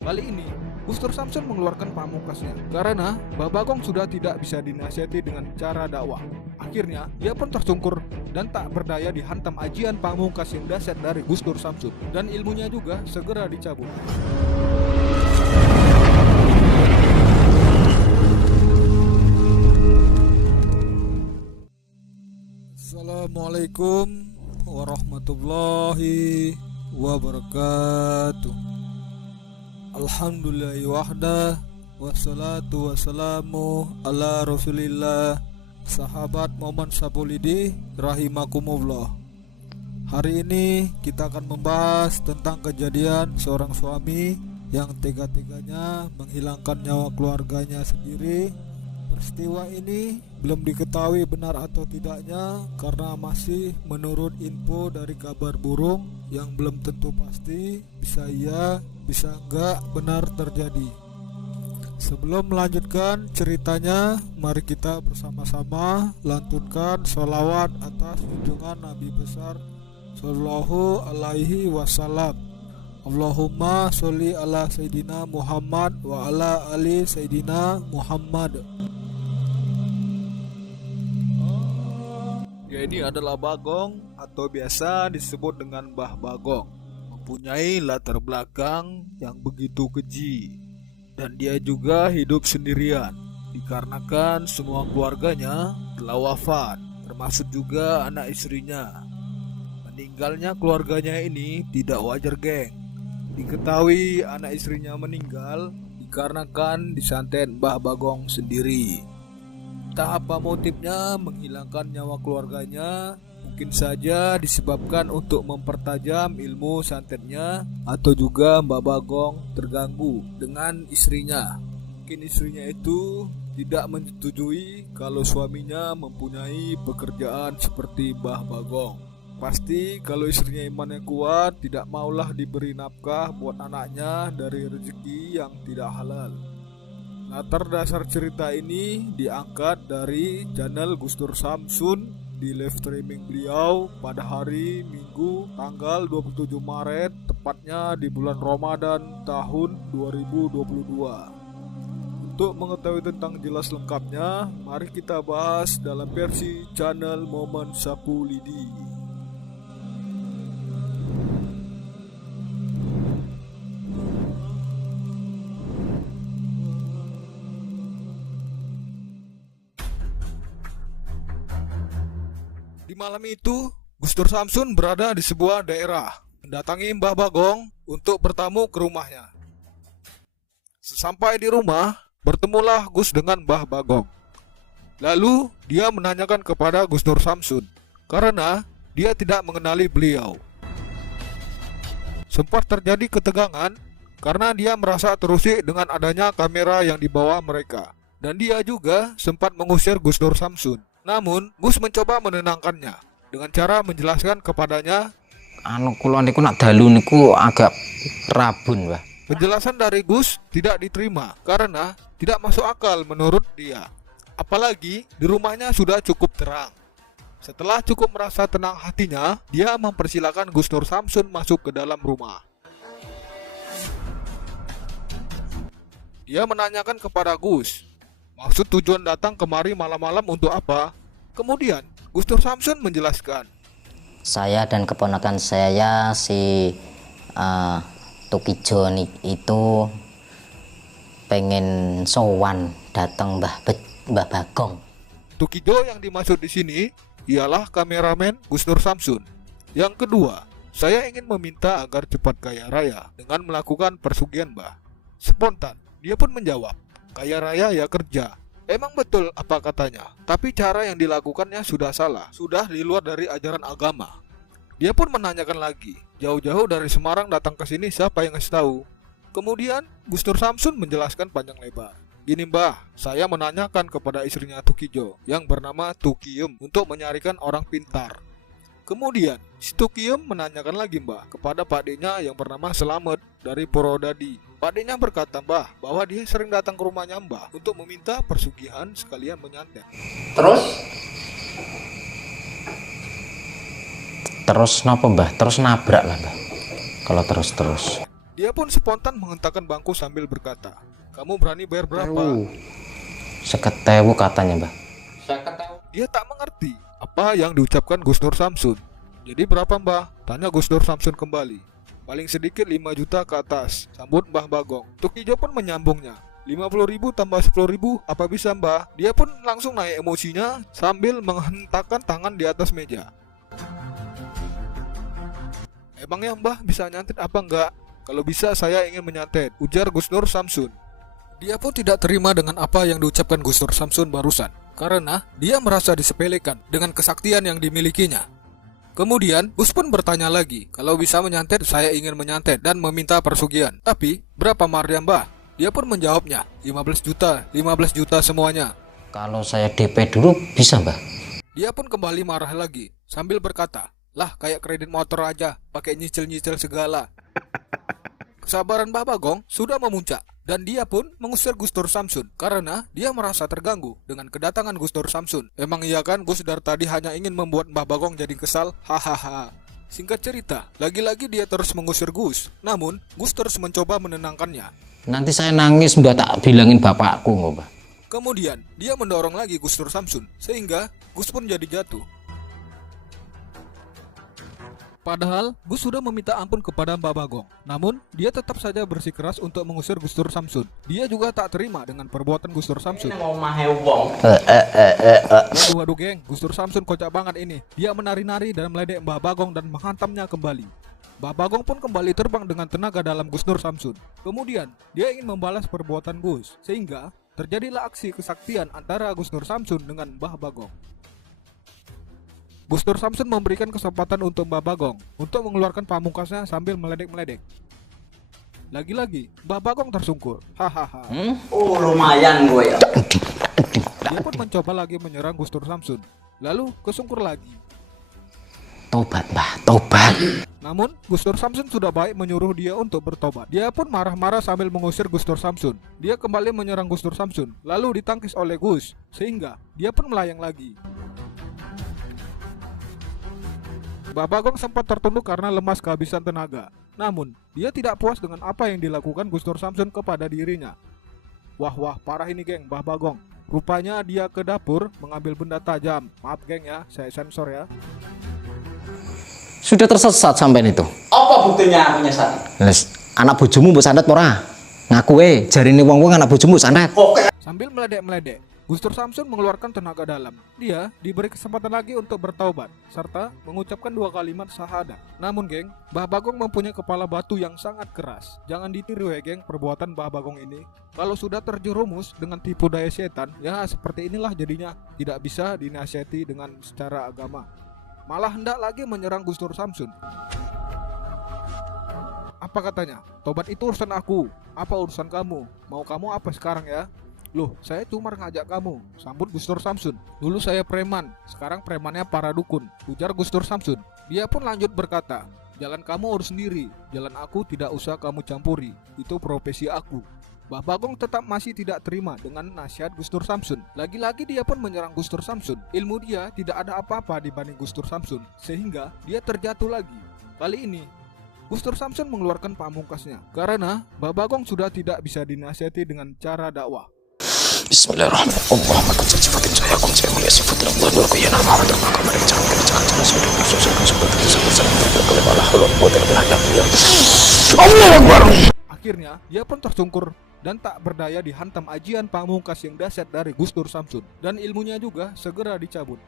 Kali ini, Gustur Samsun mengeluarkan pamungkasnya karena Mbah Bagong sudah tidak bisa dinasihati dengan cara dakwah. Akhirnya, ia pun tersungkur dan tak berdaya dihantam ajian pamungkas yang dahsyat dari Gustur Samsun, dan ilmunya juga segera dicabut. Assalamualaikum warahmatullahi wabarakatuh. Alhamdulillahi wahdah, wassalatu wassalamu ala rasulillah. Sahabat Momen Sapulidi rahimakumullah. Hari ini kita akan membahas tentang kejadian seorang suami yang tega-teganya menghilangkan nyawa keluarganya sendiri. Peristiwa ini belum diketahui benar atau tidaknya karena masih menurut info dari kabar burung yang belum tentu pasti, bisa iya, bisa enggak benar terjadi. Sebelum melanjutkan ceritanya, mari kita bersama-sama lantunkan sholawat atas junjungan Nabi besar Sallallahu alaihi wasallam. Allahumma sholli ala Sayyidina Muhammad wa ala ali Sayyidina Muhammad. Dia ini adalah Bagong atau biasa disebut dengan Mbah Bagong. Mempunyai latar belakang yang begitu keji, dan dia juga hidup sendirian dikarenakan semua keluarganya telah wafat, termasuk juga anak istrinya. Meninggalnya keluarganya ini tidak wajar, geng. Diketahui anak istrinya meninggal dikarenakan disantet Mbah Bagong sendiri. Entah apa motifnya menghilangkan nyawa keluarganya, mungkin saja disebabkan untuk mempertajam ilmu santetnya, atau juga Mbah Bagong terganggu dengan istrinya. Mungkin istrinya itu tidak menyetujui kalau suaminya mempunyai pekerjaan seperti Mbah Bagong. Pasti kalau istrinya imannya kuat, tidak maulah diberi nafkah buat anaknya dari rezeki yang tidak halal. Latar dasar cerita ini diangkat dari channel Gustur Samsun di live streaming beliau pada hari Minggu tanggal 27 Maret, tepatnya di bulan Ramadan tahun 2022. Untuk mengetahui tentang jelas lengkapnya, mari kita bahas dalam versi channel Momen Sapulidi. Di malam itu, Gustur Samsun berada di sebuah daerah, mendatangi Mbah Bagong untuk bertamu ke rumahnya. Sesampai di rumah, bertemulah Gus dengan Mbah Bagong. Lalu, dia menanyakan kepada Gustur Samsun, karena dia tidak mengenali beliau. Sempat terjadi ketegangan, karena dia merasa terusik dengan adanya kamera yang dibawa mereka. Dan dia juga sempat mengusir Gustur Samsun. Namun, Gus mencoba menenangkannya dengan cara menjelaskan kepadanya, Kula niku nak dalu niku agak rabun, Mbah. penjelasan dari Gus tidak diterima karena tidak masuk akal menurut dia. Apalagi di rumahnya sudah cukup terang. Setelah cukup merasa tenang hatinya, dia mempersilakan Gustur Samsun masuk ke dalam rumah. Dia menanyakan kepada Gus, maksud tujuan datang kemari malam-malam untuk apa? Kemudian, Gustur Samsun menjelaskan, Saya dan keponakan saya si Tukijo itu pengen sowan datang Mbah Bagong. Tukijo yang dimaksud di sini ialah kameramen Gustur Samsun. Yang kedua, saya ingin meminta agar cepat kaya raya dengan melakukan persugihan, Mbah. Spontan, dia pun menjawab, kaya raya ya kerja. Emang betul apa katanya, tapi cara yang dilakukannya sudah salah, sudah di luar dari ajaran agama. Dia pun menanyakan lagi, jauh-jauh dari Semarang datang ke sini siapa yang ngasih tahu? Kemudian Gustur Samsun menjelaskan panjang lebar. Gini, Mbah, saya menanyakan kepada istrinya Tukijo yang bernama Tukiyum untuk menyarikan orang pintar. Kemudian si Tukiyum menanyakan lagi, Mbah, kepada pakdenya yang bernama Selamet dari Purwodadi. Pakdenya berkata, Mbah, bahwa dia sering datang ke rumahnya Mbah untuk meminta persugihan sekalian menyantet. Terus napa, Mbah? Terus nabrak lah, Mbah. Kalau terus. Dia pun spontan menghentakkan bangku sambil berkata, "Kamu berani bayar berapa?" 50.000 katanya, Mbah. Dia tak mengerti apa yang diucapkan Gus Nur Samsun. "Jadi berapa, Mbah?" tanya Gus Nur Samsun kembali. "Paling sedikit 5 juta ke atas," sambut Mbah Bagong. Tuk Ijo pun menyambungnya, 50.000 tambah 10.000 apa bisa, Mbah? Dia pun langsung naik emosinya sambil menghentakkan tangan di atas meja. "Emangnya Mbah bisa nyantet apa enggak?" "Kalau bisa saya ingin menyantet," ujar Gus Nur Samsun. Dia pun tidak terima dengan apa yang diucapkan Gus Nur Samsun barusan, karena dia merasa disepelekan dengan kesaktian yang dimilikinya. Kemudian Gus pun bertanya lagi, "Kalau bisa menyantet, saya ingin menyantet dan meminta persugihan. Tapi berapa maharnya, Mbah?" Dia pun menjawabnya, 15 juta semuanya. Kalau saya DP dulu bisa, Mbah? Dia pun kembali marah lagi sambil berkata, "Lah kayak kredit motor aja, pakai nyicil-nyicil segala." Kesabaran Mbah Bagong sudah memuncak dan dia pun mengusir Gus Nur Samsun karena dia merasa terganggu dengan kedatangan Gus Nur Samsun. Emang iya kan Gus dari tadi hanya ingin membuat Mbah Bagong jadi kesal? Hahaha. Singkat cerita, lagi-lagi dia terus mengusir Gus. Namun, Gus terus mencoba menenangkannya. Nanti saya nangis, Mbah, tak bilangin bapakku, Mbah. Kemudian, dia mendorong lagi Gus Nur Samsun sehingga Gus pun jadi jatuh. Padahal Gus sudah meminta ampun kepada Mbah Bagong. Namun dia tetap saja bersikeras untuk mengusir Gus Nur Samsun. Dia juga tak terima dengan perbuatan Gus Nur Samsun. Waduh geng, Gus Nur Samsun kocak banget ini. Dia menari-nari dan meledek Mbah Bagong dan menghantamnya kembali. Mbah Bagong pun kembali terbang dengan tenaga dalam Gus Nur Samsun. Kemudian dia ingin membalas perbuatan Gus, sehingga terjadilah aksi kesaktian antara Gus Nur Samsun dengan Mbah Bagong. Gus Nur Samsun memberikan kesempatan untuk Mbah Bagong untuk mengeluarkan pamungkasnya sambil meledek-meledek. Lagi-lagi Mbah Bagong tersungkur. Hahaha. Lumayan gue ya. Dia pun mencoba lagi menyerang Gus Nur Samsun. Lalu kesungkur lagi. Tobat, Mbah, tobat. Namun Gus Nur Samsun sudah baik menyuruh dia untuk bertobat. Dia pun marah-marah sambil mengusir Gus Nur Samsun. Dia kembali menyerang Gus Nur Samsun, lalu ditangkis oleh Gus, sehingga dia pun melayang lagi. Mbah Bagong sempat tertunduk karena lemas kehabisan tenaga. Namun, dia tidak puas dengan apa yang dilakukan Gus Nur Samsun kepada dirinya. Wah, parah ini geng, Mbah Bagong. Rupanya dia ke dapur mengambil benda tajam. Maaf geng ya, saya sensor ya. Sudah tersesat sampean itu. Apa buktinya aku nyesat? Anak bojomu mbok santet ora? Ngaku jarine wong-wong anak bojomu santet. Oke. Sambil meledek-meledek, Gus Nur Samsun mengeluarkan tenaga dalam. Dia diberi kesempatan lagi untuk bertaubat, serta mengucapkan 2 kalimat syahadat. Namun geng, Mbah Bagong mempunyai kepala batu yang sangat keras. Jangan ditiru ya geng perbuatan Mbah Bagong ini. Kalau sudah terjerumus dengan tipu daya setan, ya seperti inilah jadinya. Tidak bisa dinasihati dengan secara agama. Malah hendak lagi menyerang Gus Nur Samsun. Apa katanya? "Tobat itu urusan aku. Apa urusan kamu? Mau kamu apa sekarang ya?" "Loh, saya cuma ngajak kamu," sambut Gus Nur Samsun. "Dulu saya preman, sekarang premannya para dukun," ujar Gus Nur Samsun. Dia pun lanjut berkata, "Jalan kamu urus sendiri, jalan aku tidak usah kamu campuri, itu profesi aku." Mbah Bagong tetap masih tidak terima dengan nasihat Gus Nur Samsun. Lagi-lagi dia pun menyerang Gus Nur Samsun. Ilmu dia tidak ada apa-apa dibanding Gus Nur Samsun, sehingga dia terjatuh lagi. Kali ini Gus Nur Samsun mengeluarkan pamungkasnya karena Mbah Bagong sudah tidak bisa dinasihati dengan cara dakwah. Bismillahirrahmanirrahim. Allahumma qad sifatin sayakum saya mulia sifatin Allah wa qiyana ma'adan maka pada jangan jangan sudah Allah Akbar. Akhirnya dia pun tersungkur dan tak berdaya dihantam ajian pamungkas yang dahsyat dari Gus Nur Samsun, dan ilmunya juga segera dicabut.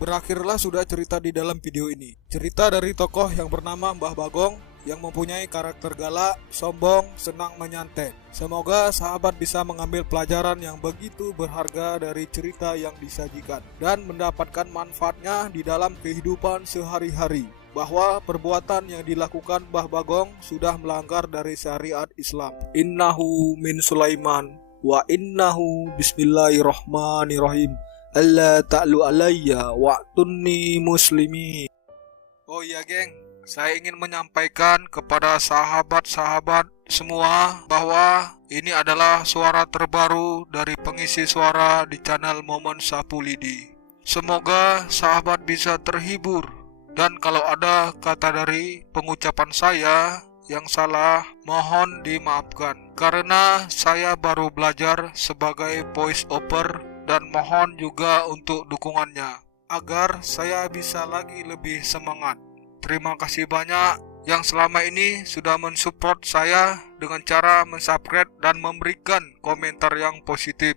Berakhirlah sudah cerita di dalam video ini. Cerita dari tokoh yang bernama Mbah Bagong yang mempunyai karakter galak, sombong, senang menyantet. Semoga sahabat bisa mengambil pelajaran yang begitu berharga dari cerita yang disajikan dan mendapatkan manfaatnya di dalam kehidupan sehari-hari. Bahwa perbuatan yang dilakukan Mbah Bagong sudah melanggar dari syariat Islam. Innahu min Sulaiman wa innahu bismillahirrahmanirrahim. Alla ta'lu alayya wa'tunni muslimi. Oh iya geng, saya ingin menyampaikan kepada sahabat-sahabat semua bahwa ini adalah suara terbaru dari pengisi suara di channel Momen Sapu Lidi. Semoga sahabat bisa terhibur Dan kalau ada kata dari pengucapan saya yang salah, mohon dimaafkan. Karena saya baru belajar sebagai voice over dan mohon juga untuk dukungannya agar saya bisa lagi lebih semangat. Terima kasih banyak yang selama ini sudah mensupport saya dengan cara mensubscribe dan memberikan komentar yang positif.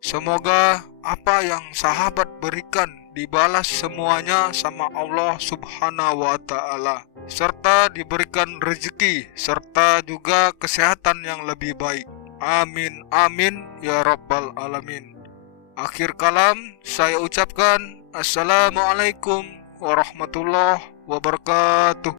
Semoga apa yang sahabat berikan dibalas semuanya sama Allah Subhanahu wa Ta'ala, serta diberikan rezeki serta juga kesehatan yang lebih baik. Amin amin ya rabbal alamin. Akhir kalam saya ucapkan Assalamualaikum warahmatullahi wabarakatuh.